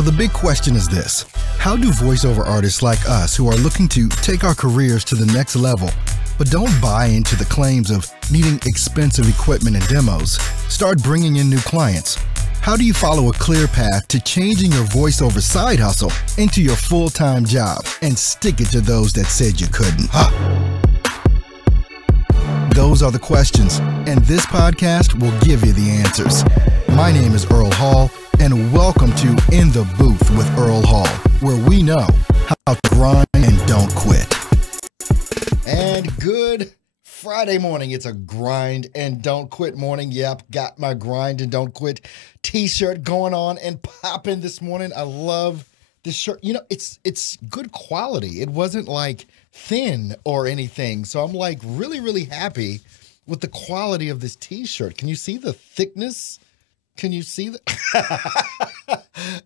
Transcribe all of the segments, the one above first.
So the big question is this: how do voiceover artists like us who are looking to take our careers to the next level, but don't buy into the claims of needing expensive equipment and demos, start bringing in new clients? How do you follow a clear path to changing your voiceover side hustle into your full-time job and stick it to those that said you couldn't? Those are the questions, and this podcast will give you the answers. My name is Earl Hall, and welcome to In the Booth with Earl Hall, where we know how to grind and don't quit. And good Friday morning. It's a grind and don't quit morning. Yep, got my grind and don't quit t-shirt going on and popping this morning. I love this shirt. You know, it's good quality. It wasn't like thin or anything. So I'm like really happy with the quality of this t-shirt. Can you see the thickness? Can you see that?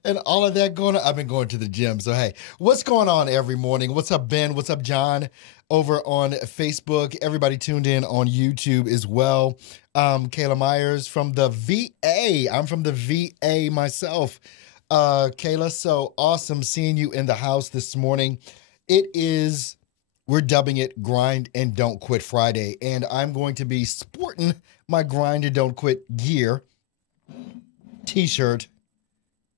And all of that going on. I've been going to the gym. So, hey, what's going on every morning? What's up, Ben? What's up, John? Over on Facebook. Everybody tuned in on YouTube as well. Kayla Myers from the VA. I'm from the VA myself. Kayla, so awesome seeing you in the house this morning. We're dubbing it Grind and Don't Quit Friday. And I'm going to be sporting my Grind and Don't Quit gear, t-shirt,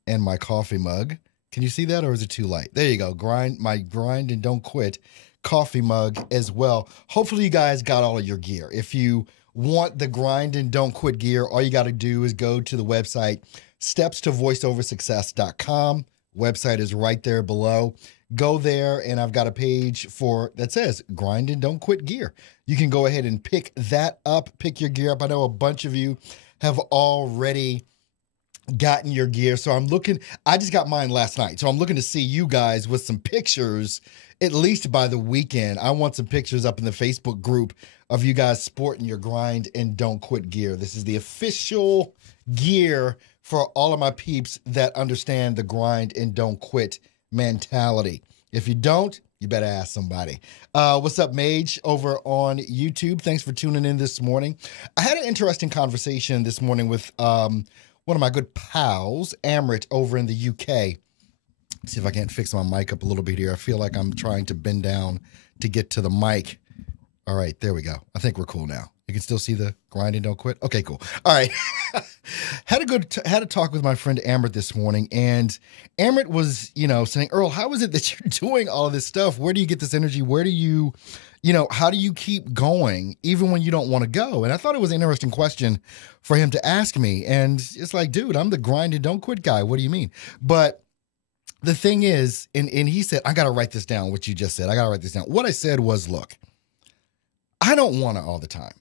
and my coffee mug. Can you see that, or is it too light? There you go. My Grind and Don't Quit coffee mug as well. Hopefully you guys got all of your gear. If you want the Grind and Don't Quit gear, all you got to do is go to the website, stepstovoiceoversuccess.com. Website is right there below. Go there, and I've got a page that says Grind and Don't Quit gear. You can go ahead and pick that up, pick your gear up. I know a bunch of you have already gotten your gear. So I just got mine last night. So I'm looking to see you guys with some pictures, at least by the weekend. I want some pictures up in the Facebook group of you guys sporting your Grind and Don't Quit gear. This is the official gear for all of my peeps that understand the Grind and Don't Quit mentality. If you don't, you better ask somebody. What's up, Mage, over on YouTube? Thanks for tuning in this morning. I had an interesting conversation this morning with one of my good pals, Amrit, over in the UK. See if I can't fix my mic up a little bit here. I feel like I'm trying to bend down to get to the mic. All right, there we go. I think we're cool now. You can still see the Grind and Don't Quit? Okay, cool. All right. Had a talk with my friend Amrit this morning, and Amrit was, saying, Earl, how is it that you're doing all of this stuff? Where do you get this energy? Where do you, how do you keep going even when you don't want to go? And I thought it was an interesting question for him to ask me. And it's like, dude, I'm the Grind and Don't Quit guy. What do you mean? But the thing is, and he said, I got to write this down, what you just said. I got to write this down. What I said was, look, I don't want to all the time.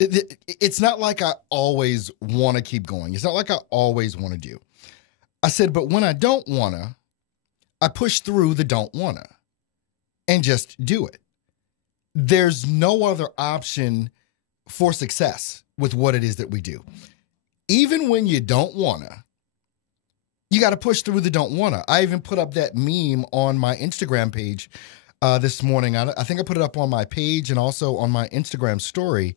It's not like I always want to keep going. It's not like I always want to do. I said, but when I don't want to, I push through the don't want to and just do it. There's no other option for success with what it is that we do. Even when you don't want to, you got to push through the don't want to. I even put up that meme on my Instagram page this morning. I think I put it up on my page and also on my Instagram story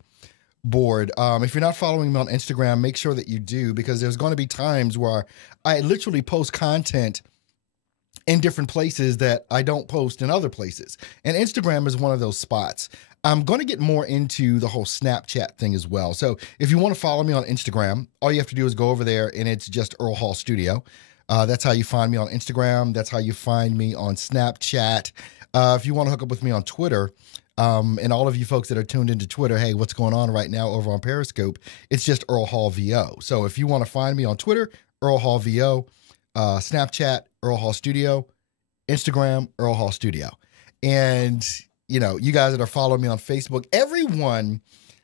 board. If you're not following me on Instagram, make sure that you do, because there's going to be times where I literally post content in different places that I don't post in other places. And Instagram is one of those spots. I'm going to get more into the whole Snapchat thing as well. So if you want to follow me on Instagram, all you have to do is go over there, and it's just Earl Hall Studio. That's how you find me on Instagram. That's how you find me on Snapchat. If you want to hook up with me on Twitter, and all of you folks that are tuned into Twitter, hey, what's going on right now over on Periscope? It's just Earl Hall VO. So if you want to find me on Twitter, Earl Hall VO, Snapchat, Earl Hall Studio, Instagram, Earl Hall Studio. And, you guys that are following me on Facebook, everyone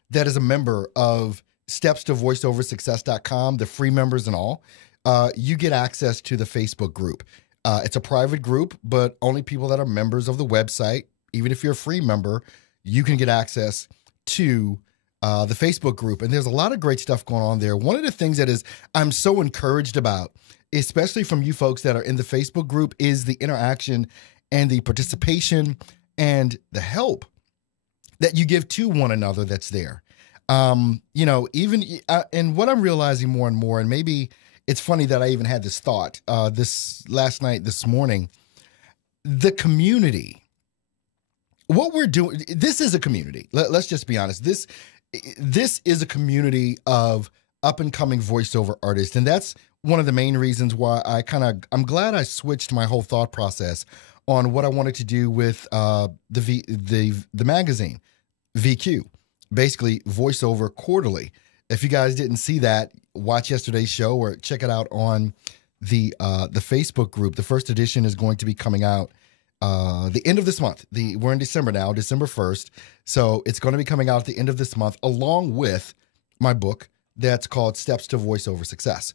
that is a member of stepstovoiceoversuccess.com, the free members and all, you get access to the Facebook group. It's a private group, but only people that are members of the website. Even if you're a free member, you can get access to the Facebook group. And there's a lot of great stuff going on there. One of the things that I'm so encouraged about, especially from you folks that are in the Facebook group, is the interaction and the participation and the help that you give to one another that's there. And what I'm realizing more and more, and maybe it's funny that I even had this thought this morning. The community, what we're doing, this is a community. Let's just be honest. This is a community of up and coming voiceover artists. And that's one of the main reasons why I'm glad I switched my whole thought process on what I wanted to do with the magazine, VQ, basically voiceover quarterly. If you guys didn't see that, watch yesterday's show or check it out on the Facebook group. The first edition is going to be coming out the end of this month. We're in December now, December 1st. So it's going to be coming out at the end of this month, along with my book that's called Steps to Voiceover Success.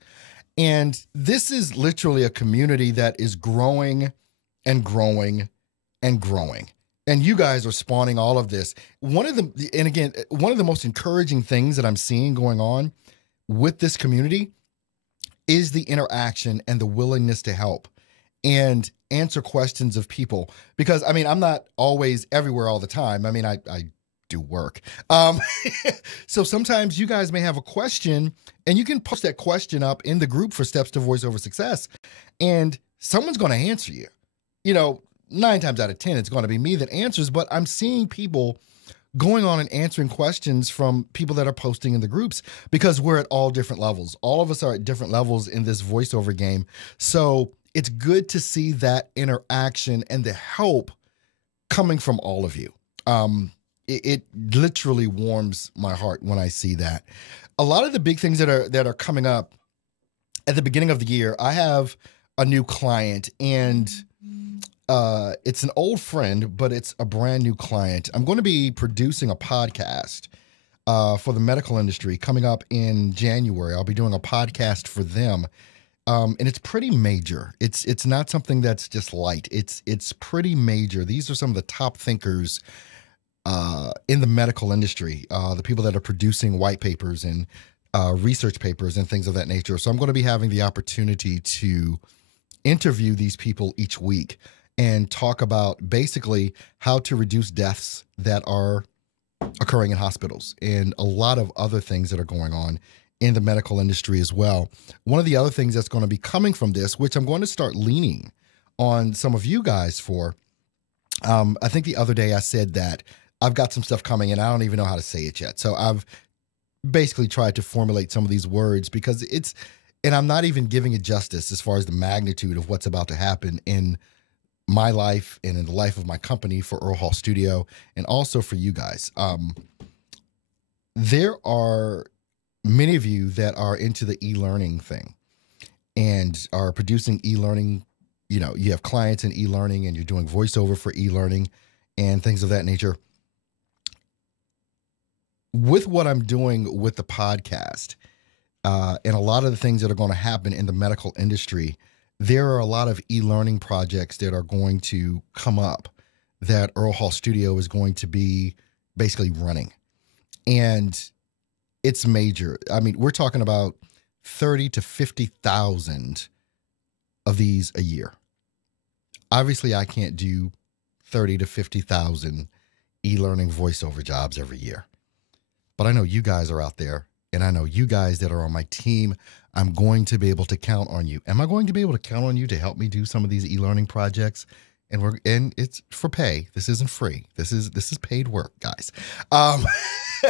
And this is literally a community that is growing and growing and growing. And you guys are spawning all of this. One of the most encouraging things that I'm seeing going on with this community is the interaction and the willingness to help and answer questions of people. Because, I mean, I'm not always everywhere all the time. I mean, I do work. So sometimes you guys may have a question and you can post that question up in the group for Steps to Voiceover Success, and someone's going to answer you. You know, 9 times out of 10, it's going to be me that answers, but I'm seeing people going on and answering questions from people that are posting in the groups, because we're at all different levels. All of us are at different levels in this voiceover game. So it's good to see that interaction and the help coming from all of you. It literally warms my heart when I see that. A lot of the big things that are coming up at the beginning of the year, I have a new client, and it's an old friend, but it's a brand new client. I'm going to be producing a podcast for the medical industry coming up in January. I'll be doing a podcast for them. And it's pretty major. It's not something that's just light. It's pretty major. These are some of the top thinkers in the medical industry, the people that are producing white papers and research papers and things of that nature. So I'm going to be having the opportunity to interview these people each week and talk about basically how to reduce deaths that are occurring in hospitals and a lot of other things that are going on in the medical industry as well. One of the other things that's going to be coming from this, which I'm going to start leaning on some of you guys for, I think the other day I said that I've got some stuff coming and I don't even know how to say it yet. So I've basically tried to formulate some of these words because and I'm not even giving it justice as far as the magnitude of what's about to happen in my life and in the life of my company for Earl Hall Studio, and also for you guys. There are many of you that are into the e-learning thing and are producing e-learning. You know, you have clients in e-learning and you're doing voiceover for e-learning and things of that nature. With what I'm doing with the podcast and a lot of the things that are going to happen in the medical industry, there are a lot of e-learning projects that are going to come up that Earl Hall Studio is going to be basically running. And it's major. I mean, we're talking about 30 to 50,000 of these a year. Obviously, I can't do 30 to 50,000 e-learning voiceover jobs every year. But I know you guys are out there, and I know you guys that are on my team. I'm going to be able to count on you. Am I going to be able to count on you to help me do some of these e-learning projects? And it's for pay. This isn't free. This is paid work, guys.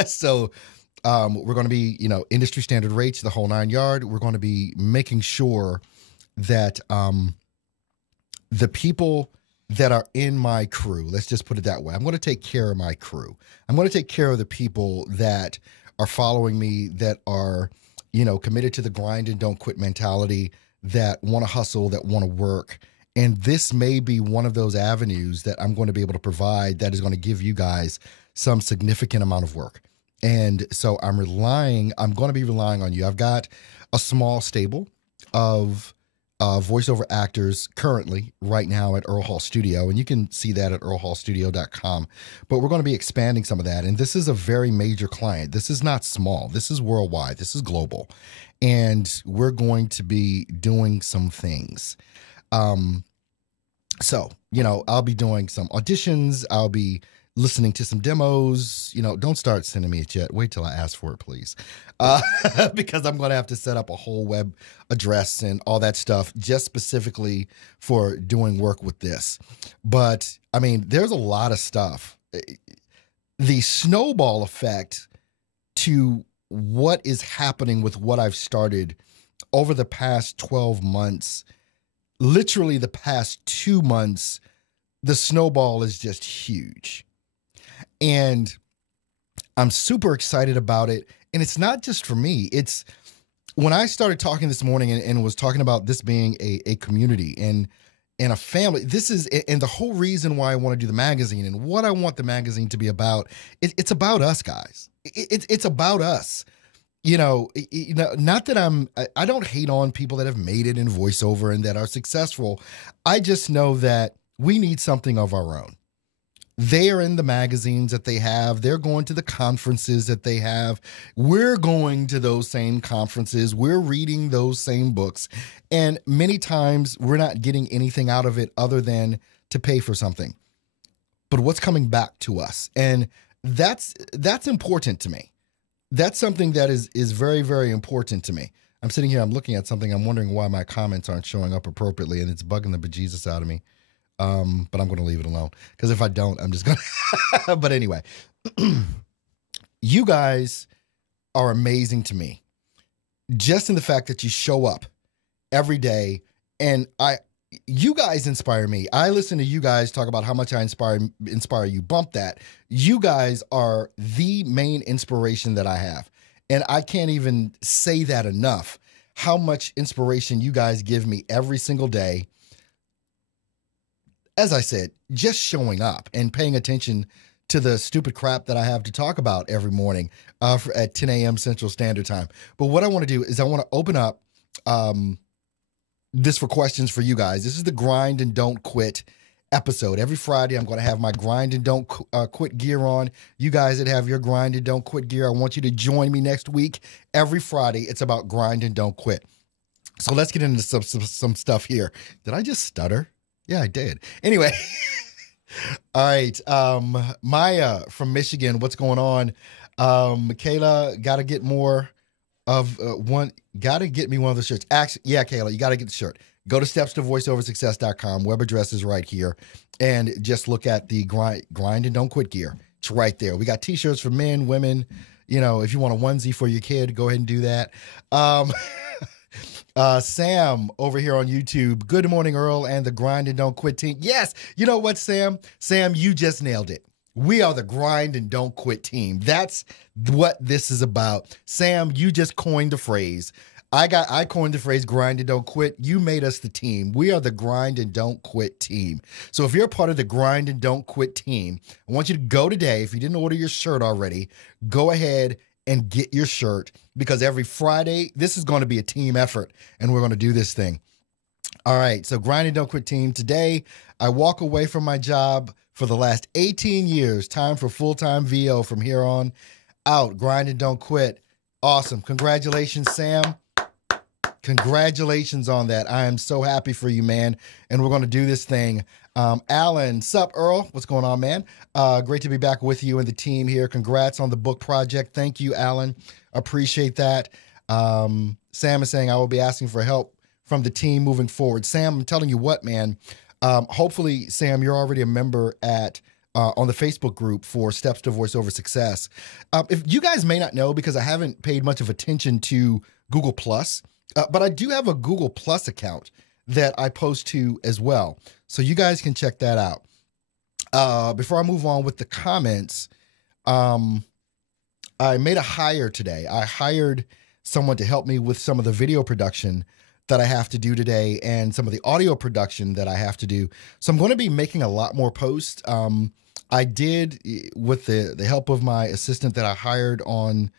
So we're going to be, industry standard rates, the whole 9 yard. We're going to be making sure that the people that are in my crew, let's just put it that way, I'm going to take care of my crew. I'm going to take care of the people that are following me, that are, committed to the grind and don't quit mentality, that want to hustle, that want to work. And this may be one of those avenues that I'm going to be able to provide that is going to give you guys some significant amount of work. And so I'm going to be relying on you. I've got a small stable of voiceover actors currently right now at Earl Hall Studio, and you can see that at earlhallstudio.com. But we're going to be expanding some of that, and this is a very major client. This is not small. This is worldwide. This is global, and we're going to be doing some things. So, I'll be doing some auditions. I'll be listening to some demos. Don't start sending me it yet. Wait till I ask for it, please. Because I'm going to have to set up a whole web address and all that stuff just specifically for doing work with this. But I mean, there's a lot of stuff. The snowball effect to what is happening with what I've started over the past 12 months, literally the past 2 months, the snowball is just huge. And I'm super excited about it. And it's not just for me. It's when I started talking this morning and was talking about this being a community and a family. This is, and the whole reason why I want to do the magazine and what I want the magazine to be about, it's about us, guys. It's about us. Not that I don't hate on people that have made it in voiceover and that are successful. I just know that we need something of our own. They are in the magazines that they have. They're going to the conferences that they have. We're going to those same conferences. We're reading those same books. And many times we're not getting anything out of it other than to pay for something. But what's coming back to us? And that's important to me. That's something that is very, very important to me. I'm sitting here, I'm looking at something. I'm wondering why my comments aren't showing up appropriately, and it's bugging the bejesus out of me. But I'm going to leave it alone because if I don't, I'm just going to. But anyway, you guys are amazing to me. Just in the fact that you show up every day, and you guys inspire me. I listen to you guys talk about how much I inspire you. Bump that. You guys are the main inspiration that I have. And I can't even say that enough, how much inspiration you guys give me every single day. As I said, just showing up and paying attention to the stupid crap that I have to talk about every morning at 10 a.m. Central Standard Time. But what I want to do is I want to open up this for questions for you guys. This is the Grind and Don't Quit episode. Every Friday, I'm going to have my Grind and Don't Quit gear on. You guys that have your Grind and Don't Quit gear, I want you to join me next week. Every Friday, it's about Grind and Don't Quit. So let's get into some stuff here. Did I just stutter? Yeah, I did. Anyway, all right. Maya from Michigan, what's going on? Kayla, got to get more of got to get me one of the shirts. Actually, yeah, Kayla, you got to get the shirt. Go to stepstovoiceoversuccess.com. Web address is right here. And just look at the grind and don't quit gear. It's right there. We got t-shirts for men, women. If you want a onesie for your kid, go ahead and do that. Sam over here on YouTube. Good morning, Earl and the Grind and Don't Quit team. Yes. You know what, Sam? Sam, you just nailed it. We are the Grind and Don't Quit team. That's what this is about. Sam, you just coined the phrase. I coined the phrase grind and don't quit. You made us the team. We are the Grind and Don't Quit team. So if you're a part of the Grind and Don't Quit team, I want you to go today. If you didn't order your shirt already, go ahead and get your shirt, because every Friday, this is going to be a team effort, and we're going to do this thing. All right, so Grind and Don't Quit team. Today, I walk away from my job for the last 18 years. Time for full-time VO from here on out. Grind and Don't Quit. Awesome. Congratulations, Sam. Congratulations on that. I am so happy for you, man, and we're going to do this thing. Alan, sup, Earl? What's going on, man? Great to be back with you and the team here. Congrats on the book project. Thank you, Alan. Appreciate that. Sam is saying I will be asking for help from the team moving forward. Sam, I'm telling you what, man. Hopefully, Sam, you're already a member on the Facebook group for Steps to Voiceover Success. If you guys may not know, because I haven't paid much of attention to Google Plus, but I do have a Google Plus account that I post to as well. So you guys can check that out. Before I move on with the comments, I made a hire today. I hired someone to help me with some of the video production that I have to do today and some of the audio production that I have to do. So I'm going to be making a lot more posts. I did, with the help of my assistant that I hired on,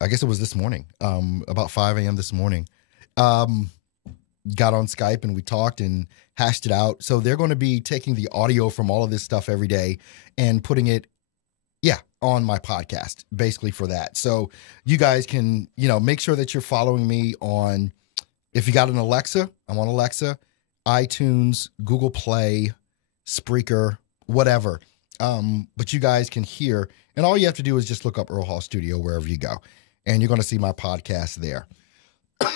I guess it was this morning, about 5 a.m. this morning, got on Skype and we talked and hashed it out. So they're going to be taking the audio from all of this stuff every day and putting it, on my podcast, basically for that. So you guys can, make sure that you're following me on, if you got an Alexa, I'm on Alexa, iTunes, Google Play, Spreaker, whatever. but you guys can hear, and all you have to do is just look up Earl Hall Studio wherever you go, and you're going to see my podcast there.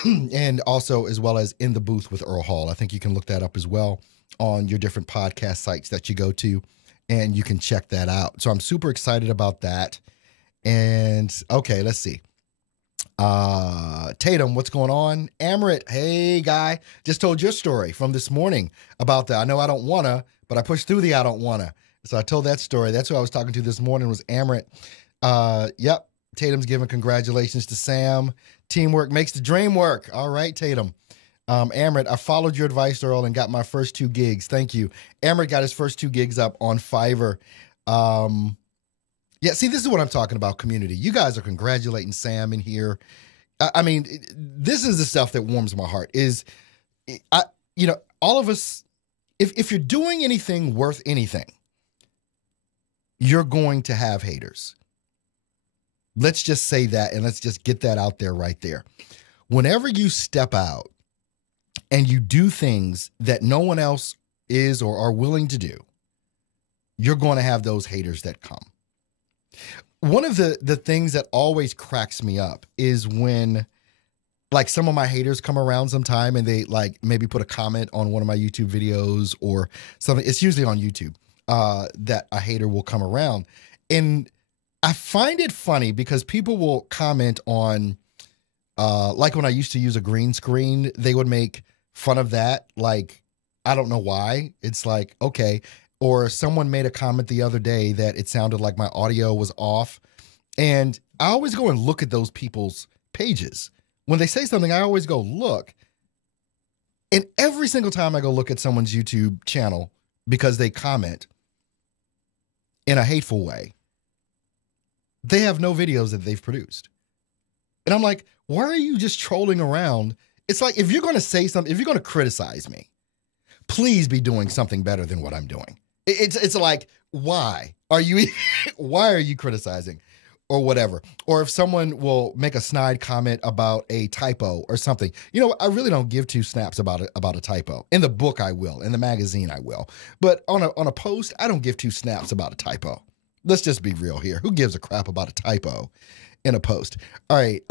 And also, as well as In the Booth with Earl Hall. I think you can look that up as well on your different podcast sites that you go to, and you can check that out. So I'm super excited about that. And okay, let's see. Tatum, what's going on? Amaret, hey guy, just told your story from this morning about that. I know I don't wanna, but I pushed through the I don't wanna. So I told that story. That's who I was talking to this morning was Amaret. Yep. Tatum's giving congratulations to Sam. Teamwork makes the dream work. All right, Tatum. Amaret, I followed your advice, Earl, and got my first 2 gigs. Thank you. Amaret got his first 2 gigs up on Fiverr. Yeah, see, this is what I'm talking about, community. You guys are congratulating Sam in here. I mean, this is the stuff that warms my heart is, all of us, if you're doing anything worth anything, you're going to have haters. Let's just say that, and let's just get that out there right there. Whenever you step out and you do things that no one else is or are willing to do, you're going to have those haters that come. One of the things that always cracks me up is when, like, some of my haters come around sometime and they, like, maybe put a comment on one of my YouTube videos or something. It's usually on YouTube that a hater will come around. And I find it funny because people will comment on, like when I used to use a green screen, they would make fun of that. Like, I don't know why. It's like, okay. Or someone made a comment the other day that it sounded like my audio was off. And I always go and look at those people's pages. When they say something, I always go look. And every single time I go look at someone's YouTube channel because they comment in a hateful way, they have no videos that they've produced. And I'm like, why are you just trolling around? It's like, if you're going to say something, if you're going to criticize me, please be doing something better than what I'm doing. It's like, why are you criticizing or whatever? Or if someone will make a snide comment about a typo or something, I really don't give 2 snaps about a typo. In the book, I will. In the magazine, I will. But on a post, I don't give 2 snaps about a typo. Let's just be real here. Who gives a crap about a typo in a post? All right.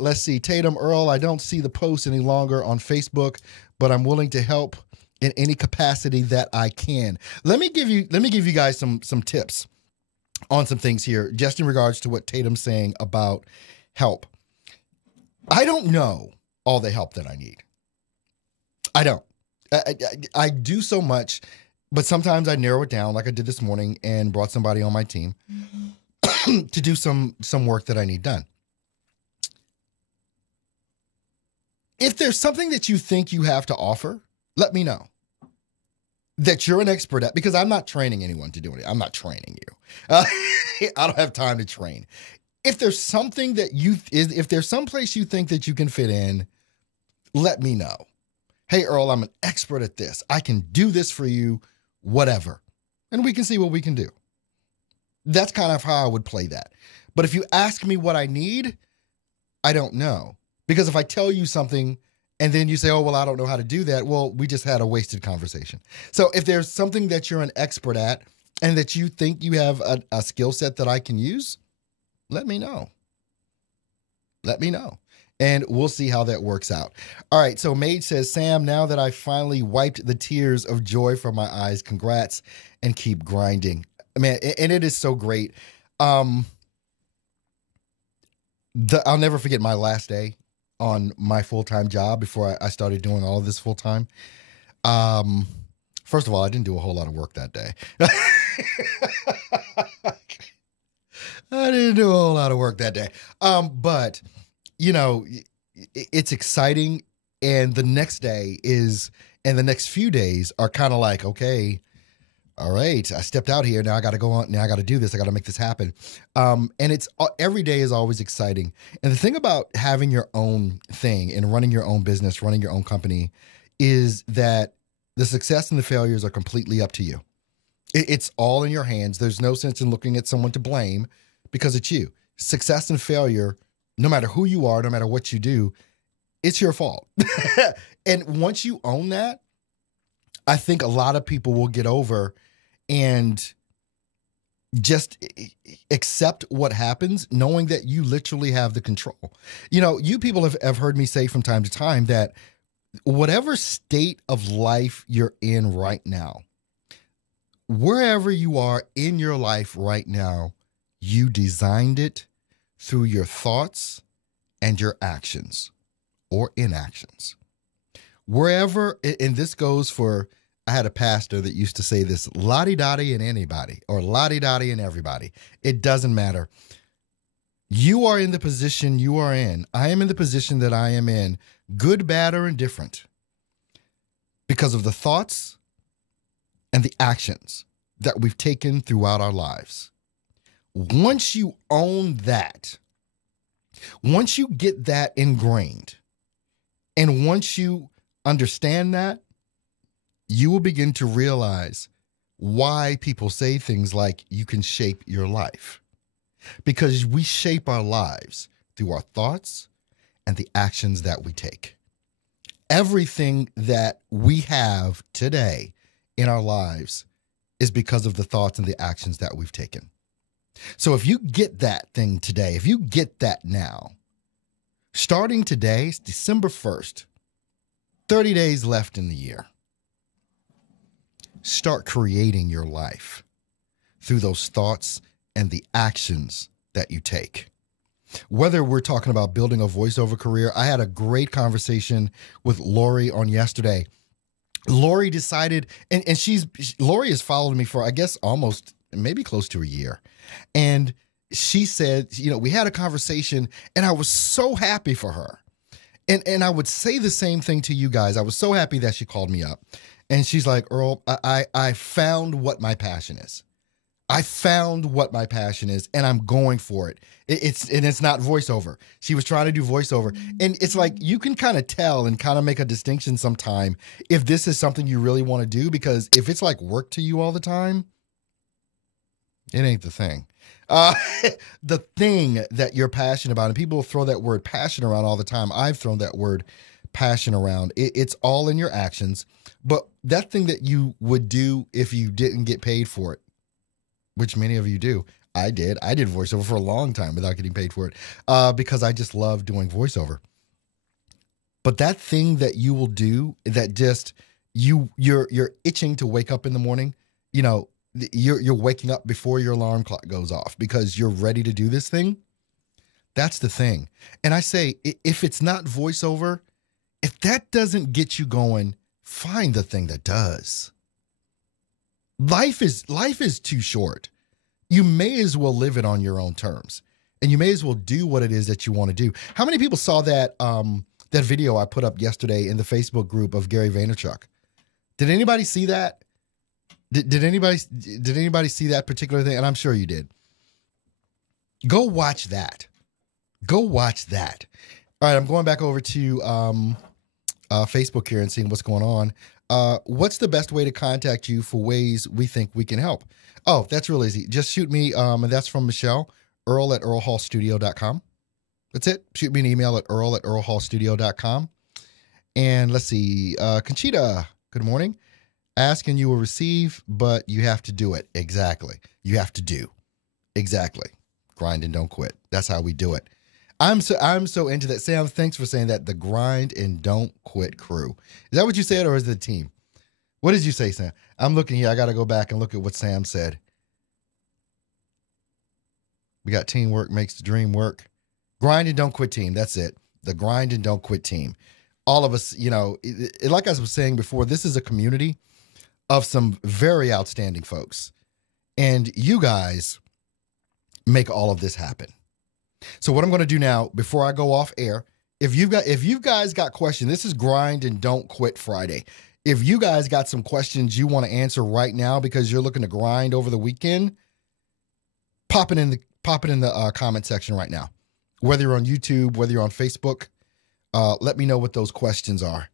Let's see. Tatum, Earl, I don't see the post any longer on Facebook, but I'm willing to help in any capacity that I can. Let me give you guys some tips on some things here, just in regards to what Tatum's saying about help. I don't know all the help that I need. I don't. I do so much, but sometimes I narrow it down, like I did this morning, and brought somebody on my team to do some work that I need done. If there's something that you think you have to offer, let me know that you're an expert at, because I'm not training anyone to do it. I'm not training you. I don't have time to train. If there's something that if there's some place you think that you can fit in, let me know. Hey, Earl, I'm an expert at this. I can do this for you, whatever. And we can see what we can do. That's kind of how I would play that. But if you ask me what I need, I don't know. Because if I tell you something and then you say, oh, well, I don't know how to do that, well, we just had a wasted conversation. So if there's something that you're an expert at and that you think you have a skill set that I can use, let me know. Let me know. And we'll see how that works out. All right, so Maid says, Sam, now that I finally wiped the tears of joy from my eyes, congrats and keep grinding. Man, and it is so great. I'll never forget my last day on my full-time job before I started doing all of this full-time. First of all, I didn't do a whole lot of work that day. I didn't do a whole lot of work that day. But, it's exciting. And the next day and the next few days are kind of like, okay, all right, I stepped out here. Now I got to go on. Now I got to do this. I got to make this happen. And every day is always exciting. And the thing about having your own thing and running your own business, running your own company, is that the success and the failures are completely up to you. It's all in your hands. There's no sense in looking at someone to blame because it's you. Success and failure, no matter who you are, no matter what you do, it's your fault. And once you own that, I think a lot of people will get over and just accept what happens, knowing that you literally have the control. You people have heard me say from time to time that whatever state of life you're in right now, wherever you are in your life right now, you designed it through your thoughts and your actions or inactions. Wherever, and this goes for, I had a pastor that used to say this, lottie-dottie and anybody, or lottie-dottie and everybody. It doesn't matter. You are in the position you are in. I am in the position that I am in, good, bad, or indifferent, because of the thoughts and the actions that we've taken throughout our lives. Once you own that, once you get that ingrained, and once you understand that, you will begin to realize why people say things like you can shape your life. Because we shape our lives through our thoughts and the actions that we take. Everything that we have today in our lives is because of the thoughts and the actions that we've taken. So if you get that thing today, if you get that now, starting today, it's December 1st, 30 days left in the year. Start creating your life through those thoughts and the actions that you take. Whether we're talking about building a voiceover career, I had a great conversation with Lori on yesterday. Lori decided, and Lori has followed me for, I guess, almost maybe close to a year. And she said, we had a conversation and I was so happy for her. And I would say the same thing to you guys. I was so happy that she called me up. And she's like, Earl, I found what my passion is. I found what my passion is, and I'm going for it. It's not voiceover. She was trying to do voiceover. And it's like you can kind of tell and kind of make a distinction sometime if this is something you really want to do, because if it's like work to you all the time, it ain't the thing. The thing that you're passionate about, and people throw that word passion around all the time. I've thrown that word passion around. It's all in your actions. But that thing that you would do if you didn't get paid for it, which many of you do. I did voiceover for a long time without getting paid for it, because I just love doing voiceover. But that thing that you will do that just you're itching to wake up in the morning, you're waking up before your alarm clock goes off because you're ready to do this thing. That's the thing. And I say, if it's not voiceover, if that doesn't get you going, find the thing that does. Life is too short. You may as well live it on your own terms, and you may as well do what it is that you want to do. How many people saw that that video I put up yesterday in the Facebook group of Gary Vaynerchuk? Did anybody see that? Did anybody see that particular thing? And I'm sure you did. Go watch that. Go watch that. All right, I'm going back over to Facebook here and seeing what's going on. What's the best way to contact you for ways we think we can help? Oh, that's real easy. Just shoot me, and that's from Michelle, earl@earlhallstudio.com. That's it. Shoot me an email at earl@earlhallstudio.com. And let's see, Conchita, good morning. Ask and you will receive, but you have to do it. Exactly. You have to do. Exactly. Grind and don't quit. That's how we do it. I'm so into that. Sam, thanks for saying that. The grind and don't quit crew. Is that what you said, or is it the team? What did you say, Sam? I'm looking here. I got to go back and look at what Sam said. We got teamwork makes the dream work. Grind and don't quit team. That's it. The grind and don't quit team. All of us, like I was saying before, this is a community of some very outstanding folks. And you guys make all of this happen. So what I'm going to do now, before I go off air, if you guys got questions, this is Grind and Don't Quit Friday. If you guys got some questions you want to answer right now because you're looking to grind over the weekend, pop it in the comment section right now. Whether you're on YouTube, whether you're on Facebook, let me know what those questions are.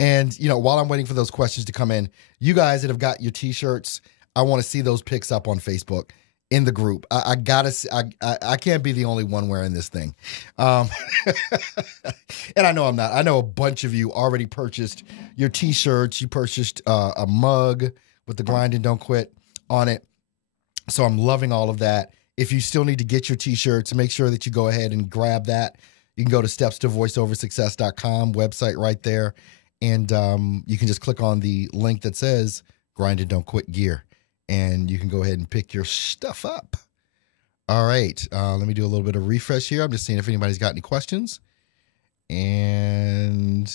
And, while I'm waiting for those questions to come in, you guys that have got your t-shirts, I want to see those pics up on Facebook in the group. I can't be the only one wearing this thing. And I know I'm not. I know a bunch of you already purchased your t-shirts. You purchased a mug with the Grind and Don't Quit on it. So I'm loving all of that. If you still need to get your t-shirts, make sure that you go ahead and grab that. You can go to stepstovoiceoversuccess.com website right there. And you can just click on the link that says Grind and Don't Quit Gear. And you can go ahead and pick your stuff up. All right. Let me do a little bit of refresh here. I'm just seeing if anybody's got any questions. And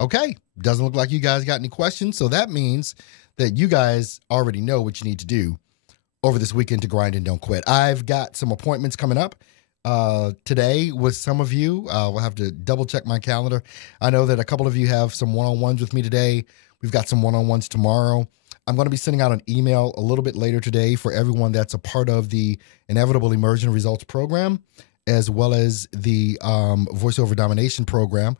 okay, doesn't look like you guys got any questions. So that means that you guys already know what you need to do over this weekend to grind and don't quit. I've got some appointments coming up today with some of you. We'll have to double check my calendar. I know that a couple of you have some one-on-ones with me today. We've got some one-on-ones tomorrow. I'm going to be sending out an email a little bit later today for everyone that's a part of the Inevitable Immersion Results Program, as well as the Voiceover Domination Program.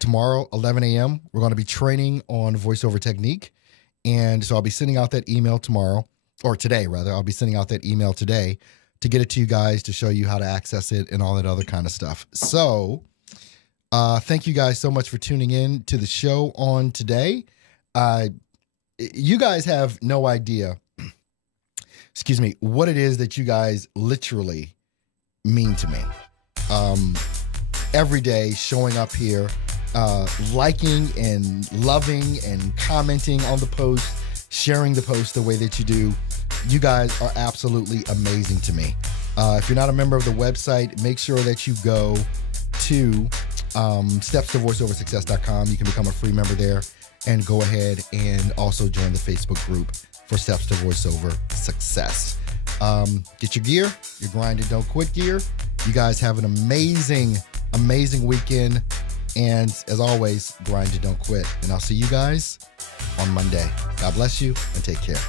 Tomorrow, 11 a.m., we're going to be training on voiceover technique. And so I'll be sending out that email tomorrow, or today, rather. I'll be sending out that email today to get it to you guys to show you how to access it and all that other kind of stuff. So thank you guys so much for tuning in to the show on today. You guys have no idea, excuse me, what it is that you guys literally mean to me. Every day showing up here, liking and loving and commenting on the post, sharing the post the way that you do. You guys are absolutely amazing to me. If you're not a member of the website, make sure that you go to stepstovoiceoversuccess.com. You can become a free member there and go ahead and also join the Facebook group for Steps to Voiceover Success. Get your gear, your grind and don't quit gear. You guys have an amazing, amazing weekend. And as always, grind and don't quit. And I'll see you guys on Monday. God bless you and take care.